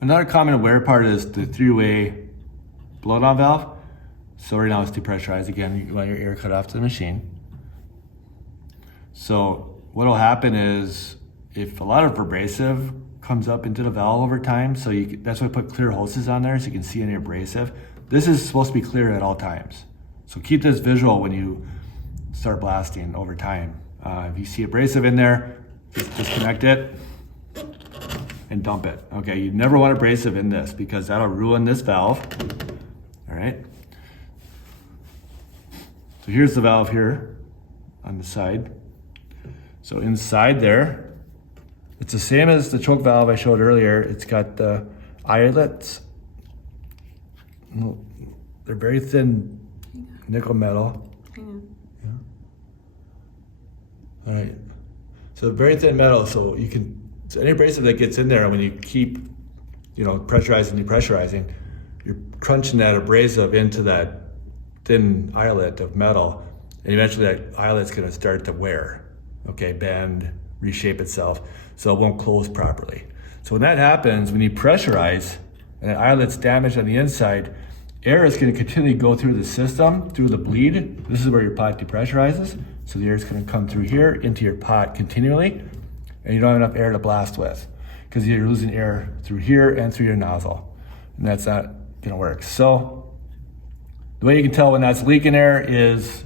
Another common wear part is the three-way blowdown valve. So right now it's depressurized. Again, you want your air cut off to the machine. So what'll happen is if a lot of abrasive comes up into the valve over time, so that's why I put clear hoses on there so you can see any abrasive. This is supposed to be clear at all times. So keep this visual when you start blasting over time. If you see abrasive in there, just disconnect it and dump it. Okay, you never want abrasive in this because that'll ruin this valve. All right. So here's the valve here on the side. So inside there, it's the same as the choke valve I showed earlier. It's got the eyelets. They're very thin nickel metal. Yeah. All right. So very thin metal, so you can, so any abrasive that gets in there when you keep, pressurizing, depressurizing, you're crunching that abrasive into that thin eyelet of metal, and eventually that eyelet's gonna start to wear, okay, bend, reshape itself, so it won't close properly. So when that happens, when you pressurize and the eyelet's damaged on the inside, air is gonna continually go through the system, through the bleed. This is where your pot depressurizes. So the air is gonna come through here into your pot continually, and you don't have enough air to blast with because you're losing air through here and through your nozzle, and that's not gonna work. So the way you can tell when that's leaking air is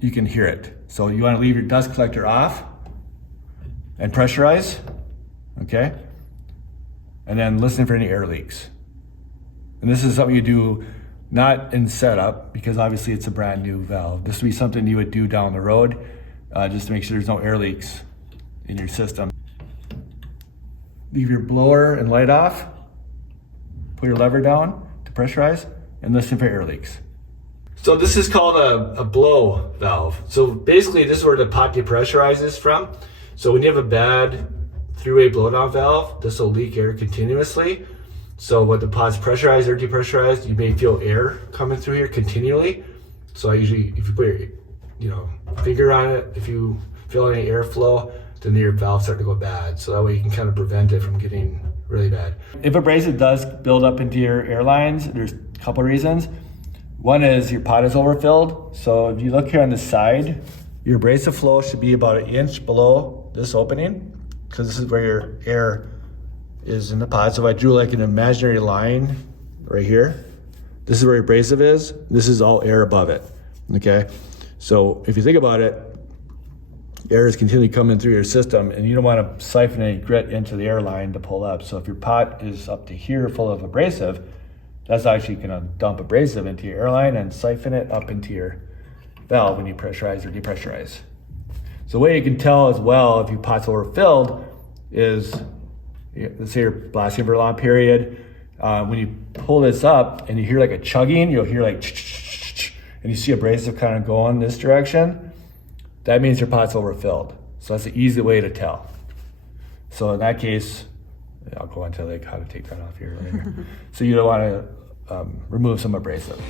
you can hear it. So you wanna leave your dust collector off and pressurize, okay? And then listen for any air leaks. And this is something you do not in setup because obviously it's a brand new valve. This would be something you would do down the road just to make sure there's no air leaks in your system. Leave your blower and light off, put your lever down to pressurize, and listen for air leaks. So this is called a blow valve. So basically this is where the pot depressurizes from. So when you have a bad three-way blowdown valve, this will leak air continuously. So when the pot's pressurized or depressurized, you may feel air coming through here continually. So I usually, if you put your finger on it, if you feel any airflow, then your valves start to go bad. So that way you can kind of prevent it from getting really bad. If abrasive does build up into your airlines, there's a couple reasons. One is your pot is overfilled. So if you look here on the side, your abrasive flow should be about 1 inch below this opening, because this is where your air is in the pot. So if I drew like an imaginary line right here, this is where your abrasive is. This is all air above it, okay? So if you think about it, air is continually coming through your system and you don't want to siphon any grit into the airline to pull up. So if your pot is up to here full of abrasive, that's actually gonna dump abrasive into your airline and siphon it up into your valve when you pressurize or depressurize. So the way you can tell as well if your pot's overfilled is, let's say you're blasting for a long period, when you pull this up and you hear like a chugging, you'll hear like and you see abrasive kind of going this direction, that means your pot's overfilled. So that's the easy way to tell. So in that case, I'll go into like how to take that off here later. So you don't want to remove some abrasive.